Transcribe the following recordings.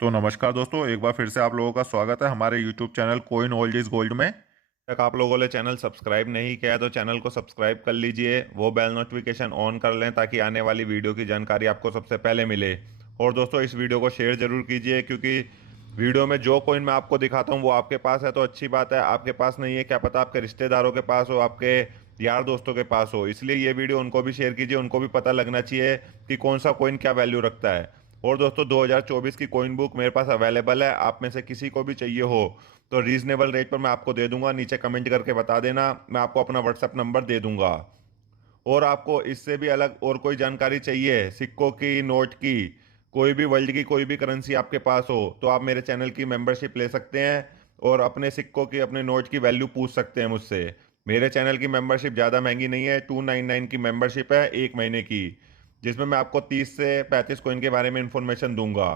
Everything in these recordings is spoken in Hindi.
तो नमस्कार दोस्तों, एक बार फिर से आप लोगों का स्वागत है हमारे YouTube channel coin old is gold में। तक आप लोगों ने चैनल सब्सक्राइब नहीं किया है तो चैनल को सब्सक्राइब कर लीजिए, वो बेल नोटिफिकेशन ऑन कर लें ताकि आने वाली वीडियो की जानकारी आपको सबसे पहले मिले। और दोस्तों, इस वीडियो को शेयर जरूर कीजिए क्योंकि वीडियो में जो कोइन मैं आपको दिखाता हूँ वो आपके पास है तो अच्छी बात है, आपके पास नहीं है क्या पता आपके रिश्तेदारों के पास हो, आपके यार दोस्तों के पास हो, इसलिए ये वीडियो उनको भी शेयर कीजिए, उनको भी पता लगना चाहिए कि कौन सा कोइन क्या वैल्यू रखता है। और दोस्तों, 2024 की कॉइन बुक मेरे पास अवेलेबल है, आप में से किसी को भी चाहिए हो तो रीजनेबल रेट पर मैं आपको दे दूंगा। नीचे कमेंट करके बता देना, मैं आपको अपना व्हाट्सअप नंबर दे दूंगा। और आपको इससे भी अलग और कोई जानकारी चाहिए, सिक्कों की, नोट की, कोई भी वर्ल्ड की कोई भी करेंसी आपके पास हो तो आप मेरे चैनल की मेंबरशिप ले सकते हैं और अपने सिक्कों की, अपने नोट की वैल्यू पूछ सकते हैं मुझसे। मेरे चैनल की मेंबरशिप ज़्यादा महंगी नहीं है, 299 की मेंबरशिप है एक महीने की, जिसमें मैं आपको 30 से 35 कोइन के बारे में इंफॉर्मेशन दूंगा।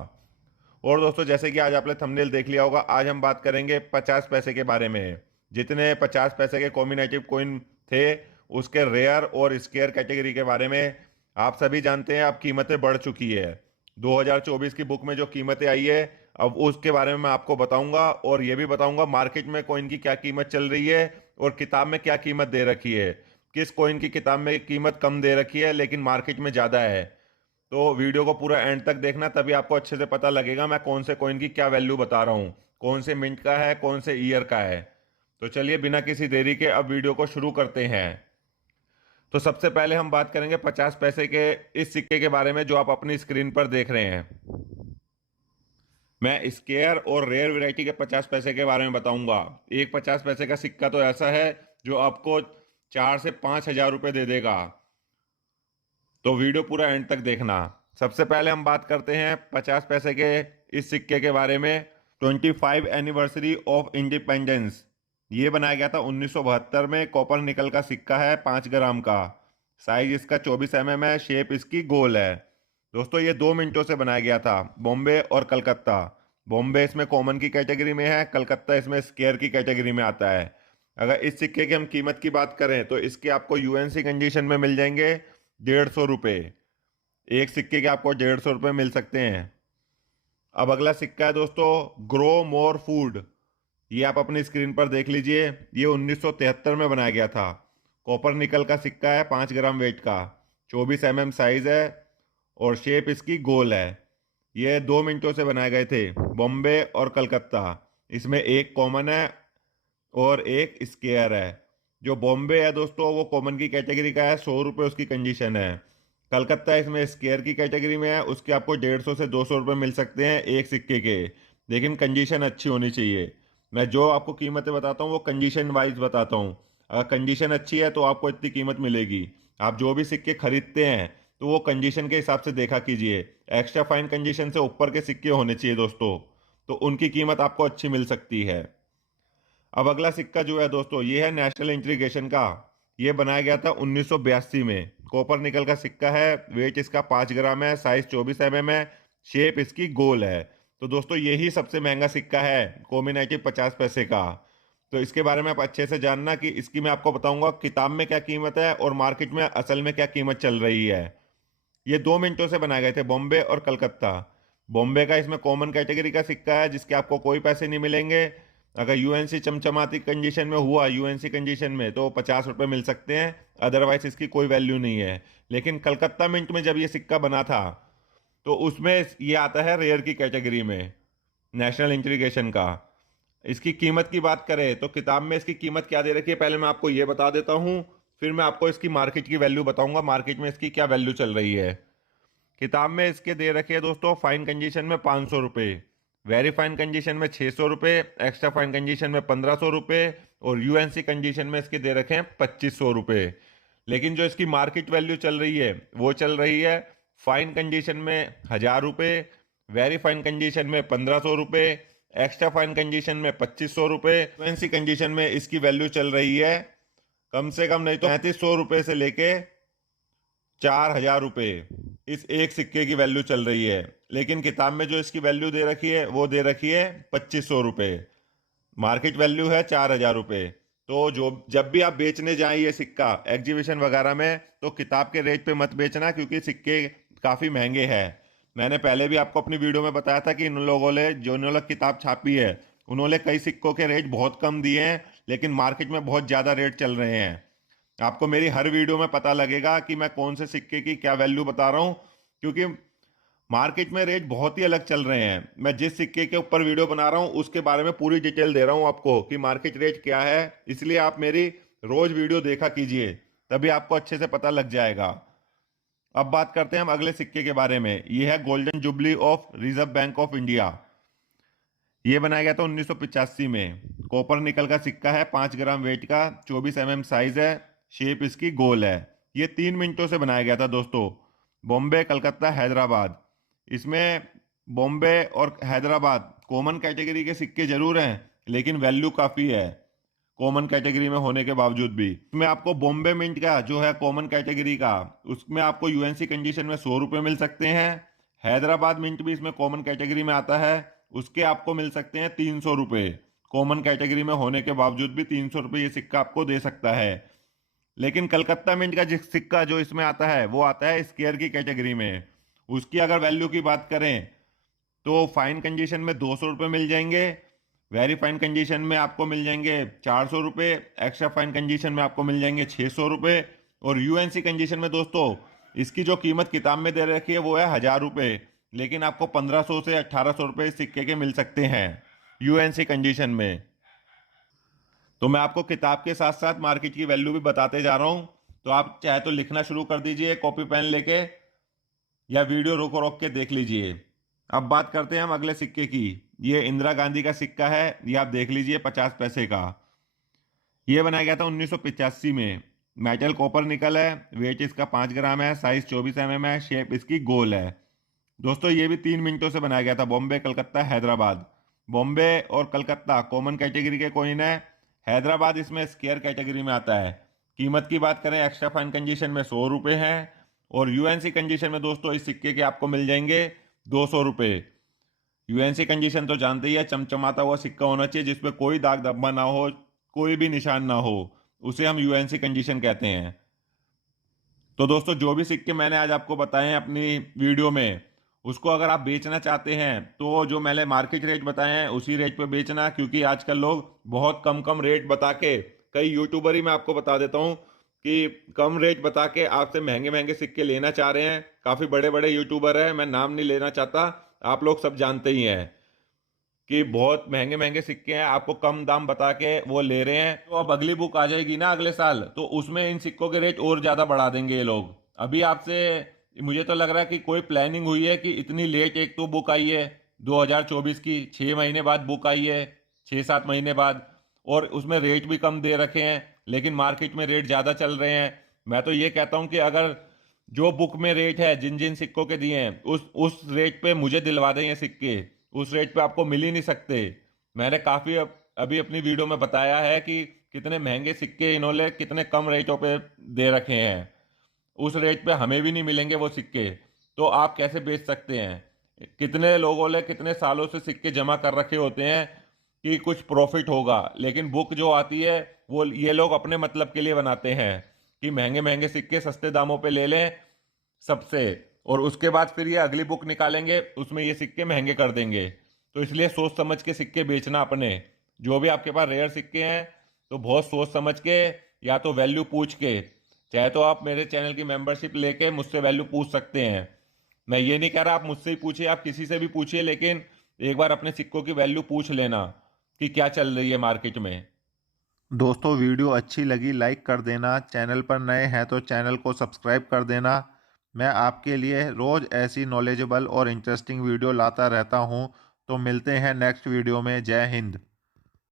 और दोस्तों, जैसे कि आज आपने थंबनेल देख लिया होगा, आज हम बात करेंगे 50 पैसे के बारे में। जितने 50 पैसे के कॉम्बिनेटिव कोइन थे उसके रेयर और स्केयर कैटेगरी के बारे में आप सभी जानते हैं, अब कीमतें बढ़ चुकी है। 2024 की बुक में जो कीमतें आई है अब उसके बारे में मैं आपको बताऊंगा और ये भी बताऊंगा मार्केट में कोइन की क्या कीमत चल रही है और किताब में क्या कीमत दे रखी है। किस कोइन की किताब में कीमत कम दे रखी है लेकिन मार्केट में ज़्यादा है। तो वीडियो को पूरा एंड तक देखना, तभी आपको अच्छे से पता लगेगा मैं कौन से कॉइन की क्या वैल्यू बता रहा हूँ, कौन से मिंट का है, कौन से ईयर का है। तो चलिए बिना किसी देरी के अब वीडियो को शुरू करते हैं। तो सबसे पहले हम बात करेंगे 50 पैसे के इस सिक्के के बारे में जो आप अपनी स्क्रीन पर देख रहे हैं। मैं स्केयर और रेयर वैरायटी के 50 पैसे के बारे में बताऊंगा। एक 50 पैसे का सिक्का तो ऐसा है जो आपको 4 से 5 हजार रुपये दे देगा। तो वीडियो पूरा एंड तक देखना। सबसे पहले हम बात करते हैं 50 पैसे के इस सिक्के के बारे में। 25 एनिवर्सरी ऑफ इंडिपेंडेंस, ये बनाया गया था 1972 में। कॉपर निकल का सिक्का है, 5 ग्राम का। साइज इसका 24 mm है, शेप इसकी गोल है। दोस्तों, ये 2 मिनटों से बनाया गया था। बॉम्बे और कलकत्ता, बॉम्बे इसमें कॉमन की कैटेगरी में है, कलकत्ता इसमें स्केयर की कैटेगरी में आता है। अगर इस सिक्के की हम कीमत की बात करें तो इसके आपको यूएनसी कंडीशन में मिल जाएंगे 150 रुपये। एक सिक्के के आपको 150 रुपये मिल सकते हैं। अब अगला सिक्का है दोस्तों, ग्रो मोर फूड। ये आप अपनी स्क्रीन पर देख लीजिए, ये 1973 में बनाया गया था। कॉपर निकल का सिक्का है, 5 ग्राम वेट का, 24 mm साइज है और शेप इसकी गोल है। ये 2 मिनटों से बनाए गए थे, बॉम्बे और कलकत्ता। इसमें एक कॉमन है और एक स्केयर है। जो बॉम्बे है दोस्तों वो कॉमन की कैटेगरी का है, 100 रुपये उसकी कंडीशन है। कलकत्ता इसमें स्केयर की कैटेगरी में है, उसके आपको 150 से 200 रुपये मिल सकते हैं एक सिक्के के, लेकिन कंडीशन अच्छी होनी चाहिए। मैं जो आपको कीमतें बताता हूँ वो कंडीशन वाइज बताता हूँ। अगर कंडीशन अच्छी है तो आपको इतनी कीमत मिलेगी। आप जो भी सिक्के खरीदते हैं तो वो कंडीशन के हिसाब से देखा कीजिए। एक्स्ट्रा फाइन कंडीशन से ऊपर के सिक्के होने चाहिए दोस्तों, तो उनकी कीमत आपको अच्छी मिल सकती है। अब अगला सिक्का जो है दोस्तों, ये है नेशनल इंटीग्रेशन का। ये बनाया गया था 1982 में। कॉपर निकल का सिक्का है, वेट इसका 5 ग्राम है, साइज 24 mm है, शेप इसकी गोल है। तो दोस्तों, यही सबसे महंगा सिक्का है कॉम्बिनेटिव 50 पैसे का। तो इसके बारे में आप अच्छे से जानना कि इसकी मैं आपको बताऊंगा किताब में क्या कीमत है और मार्केट में असल में क्या कीमत चल रही है। ये 2 मिनटों से बनाए गए थे, बॉम्बे और कलकत्ता। बॉम्बे का इसमें कॉमन कैटेगरी का सिक्का है जिसके आपको कोई पैसे नहीं मिलेंगे। अगर यूएनसी चमचमाती कंडीशन में हुआ, यूएनसी कंडीशन में, तो 50 रुपये मिल सकते हैं, अदरवाइज इसकी कोई वैल्यू नहीं है। लेकिन कलकत्ता मिंट में जब ये सिक्का बना था तो उसमें ये आता है रेयर की कैटेगरी में, नेशनल इंटीग्रेशन का। इसकी कीमत की बात करें तो किताब में इसकी कीमत क्या दे रखी है पहले मैं आपको ये बता देता हूँ, फिर मैं आपको इसकी मार्केट की वैल्यू बताऊंगा, मार्केट में इसकी क्या वैल्यू चल रही है। किताब में इसके दे रखे हैं दोस्तों, फाइन कंडीशन में 500 रुपये, वेरी फाइन कंडीशन में 600 रुपये, एक्स्ट्रा फाइन कंडीशन में 1500 रुपये और यूएनसी कंडीशन में इसके दे रखे हैं 2500 रुपये। लेकिन जो इसकी मार्केट वैल्यू चल रही है वो चल रही है फाइन कंडीशन में 1000 रुपये, वेरी फाइन कंडीशन में 1500 रुपये, एक्स्ट्रा फाइन कंडीशन में 2500 रुपये, यूएनसी कंडीशन में इसकी वैल्यू चल रही है कम से कम नहीं तो 3500 रुपये से लेके 4000 रुपये इस एक सिक्के की वैल्यू चल रही है। लेकिन किताब में जो इसकी वैल्यू दे रखी है वो दे रखी है 2500 रुपये, मार्केट वैल्यू है 4000 रुपये। तो जो जब भी आप बेचने जाएं ये सिक्का एग्जीबिशन वगैरह में तो किताब के रेट पे मत बेचना क्योंकि सिक्के काफ़ी महंगे हैं। मैंने पहले भी आपको अपनी वीडियो में बताया था कि इन लोगों ने जो इन लोग किताब छापी है, उन्होंने कई सिक्कों के रेट बहुत कम दिए हैं, लेकिन मार्केट में बहुत ज़्यादा रेट चल रहे हैं। आपको मेरी हर वीडियो में पता लगेगा कि मैं कौन से सिक्के की क्या वैल्यू बता रहा हूँ, क्योंकि मार्केट में रेट बहुत ही अलग चल रहे हैं। मैं जिस सिक्के के ऊपर वीडियो बना रहा हूँ उसके बारे में पूरी डिटेल दे रहा हूँ आपको कि मार्केट रेट क्या है। इसलिए आप मेरी रोज वीडियो देखा कीजिए, तभी आपको अच्छे से पता लग जाएगा। अब बात करते हैं हम अगले सिक्के के बारे में। यह है golden jubilee of reserve bank of India. ये बनाया गया था 1985 में। कॉपर निकल का सिक्का है, 5 ग्राम वेट का, 24 mm साइज है, शेप इसकी गोल है। ये 3 मिनटों से बनाया गया था दोस्तों। बॉम्बे, कलकत्ता, हैदराबाद। इसमें बॉम्बे और हैदराबाद कॉमन कैटेगरी के सिक्के जरूर हैं, लेकिन वैल्यू काफ़ी है कॉमन कैटेगरी में होने के बावजूद भी। इसमें आपको बॉम्बे मिंट का जो है कॉमन कैटेगरी का, उसमें आपको यूएनसी कंडीशन में 100 रुपये मिल सकते हैं। हैदराबाद मिंट भी इसमें कॉमन कैटेगरी में आता है, उसके आपको मिल सकते हैं 300 रुपये। कॉमन कैटेगरी में होने के बावजूद भी 300 रुपये ये सिक्का आपको दे सकता है। लेकिन कलकत्ता मिंट का जिस सिक्का जो इसमें आता है वो आता है स्केयर की कैटेगरी में। उसकी अगर वैल्यू की बात करें तो फाइन कंडीशन में 200 रुपये मिल जाएंगे, वेरी फाइन कंडीशन में आपको मिल जाएंगे 400 रुपये, एक्स्ट्रा फाइन कंडीशन में आपको मिल जाएंगे 600 रुपये। और यूएनसी कंडीशन में दोस्तों इसकी जो कीमत किताब में दे रखी है वो है 1000 रुपये, लेकिन आपको 1500 से 1800 रुपये इस सिक्के के मिल सकते हैं यूएनसी कंडीशन में। तो मैं आपको किताब के साथ साथ मार्केट की वैल्यू भी बताते जा रहा हूँ। तो आप चाहे तो लिखना शुरू कर दीजिए कॉपी पेन लेके, या वीडियो रोक रोक के देख लीजिए। अब बात करते हैं हम अगले सिक्के की। ये इंदिरा गांधी का सिक्का है, ये आप देख लीजिए, 50 पैसे का। ये बनाया गया था 1985 में। मेटल कॉपर निकल है, वेट इसका 5 ग्राम है, साइज 24 mm है, शेप इसकी गोल है। दोस्तों ये भी 3 मिनटों से बनाया गया था। बॉम्बे, कलकत्ता, हैदराबाद। बॉम्बे और कलकत्ता कॉमन कैटेगरी के कॉइन है, हैदराबाद इसमें स्केयर कैटेगरी में आता है। कीमत की बात करें एक्स्ट्रा फाइन कंडीशन में 100 रुपये है, और यूएनसी कंडीशन में दोस्तों इस सिक्के के आपको मिल जाएंगे 200 रुपये। यूएनसी कंडीशन तो जानते ही है, चमचमाता हुआ सिक्का होना चाहिए जिसपे कोई दाग धब्बा ना हो, कोई भी निशान ना हो, उसे हम यूएनसी कंडीशन कहते हैं। तो दोस्तों जो भी सिक्के मैंने आज आपको बताए हैं अपनी वीडियो में, उसको अगर आप बेचना चाहते हैं तो जो मैंने मार्केट रेट बताए हैं उसी रेट पे बेचना, क्योंकि आजकल लोग बहुत कम कम रेट बता के, कई यूट्यूबर ही मैं आपको बता देता हूँ कि कम रेट बता के आपसे महंगे महंगे सिक्के लेना चाह रहे हैं। काफ़ी बड़े बड़े यूट्यूबर हैं, मैं नाम नहीं लेना चाहता, आप लोग सब जानते ही हैं कि बहुत महंगे महंगे सिक्के हैं, आपको कम दाम बता के वो ले रहे हैं। तो अब अगली बुक आ जाएगी ना अगले साल, तो उसमें इन सिक्कों के रेट और ज़्यादा बढ़ा देंगे ये लोग। अभी आपसे मुझे तो लग रहा है कि कोई प्लानिंग हुई है कि इतनी लेट एक तो बुक आई है 2024 की, 6 महीने बाद बुक आई है, 6-7 महीने बाद, और उसमें रेट भी कम दे रखे हैं, लेकिन मार्केट में रेट ज़्यादा चल रहे हैं। मैं तो ये कहता हूँ कि अगर जो बुक में रेट है जिन जिन सिक्कों के दिए हैं उस रेट पे मुझे दिलवा दें ये सिक्के, उस रेट पे आपको मिल ही नहीं सकते। मैंने काफ़ी अभी अपनी वीडियो में बताया है कि कितने महंगे सिक्के इन्होंने कितने कम रेटों पे दे रखे हैं, उस रेट पे हमें भी नहीं मिलेंगे वो सिक्के। तो आप कैसे बेच सकते हैं? कितने लोगों ने कितने सालों से सिक्के जमा कर रखे होते हैं कि कुछ प्रॉफिट होगा, लेकिन बुक जो आती है वो ये लोग अपने मतलब के लिए बनाते हैं कि महंगे महंगे सिक्के सस्ते दामों पे ले लें सबसे, और उसके बाद फिर ये अगली बुक निकालेंगे उसमें ये सिक्के महंगे कर देंगे। तो इसलिए सोच समझ के सिक्के बेचना अपने। जो भी आपके पास रेयर सिक्के हैं तो बहुत सोच समझ के, या तो वैल्यू पूछ के, चाहे तो आप मेरे चैनल की मेंबरशिप लेके मुझसे वैल्यू पूछ सकते हैं। मैं ये नहीं कह रहा आप मुझसे ही पूछिए, आप किसी से भी पूछिए, लेकिन एक बार अपने सिक्कों की वैल्यू पूछ लेना कि क्या चल रही है मार्केट में। दोस्तों वीडियो अच्छी लगी लाइक कर देना, चैनल पर नए हैं तो चैनल को सब्सक्राइब कर देना। मैं आपके लिए रोज़ ऐसी नॉलेजेबल और इंटरेस्टिंग वीडियो लाता रहता हूँ। तो मिलते हैं नेक्स्ट वीडियो में। जय हिंद।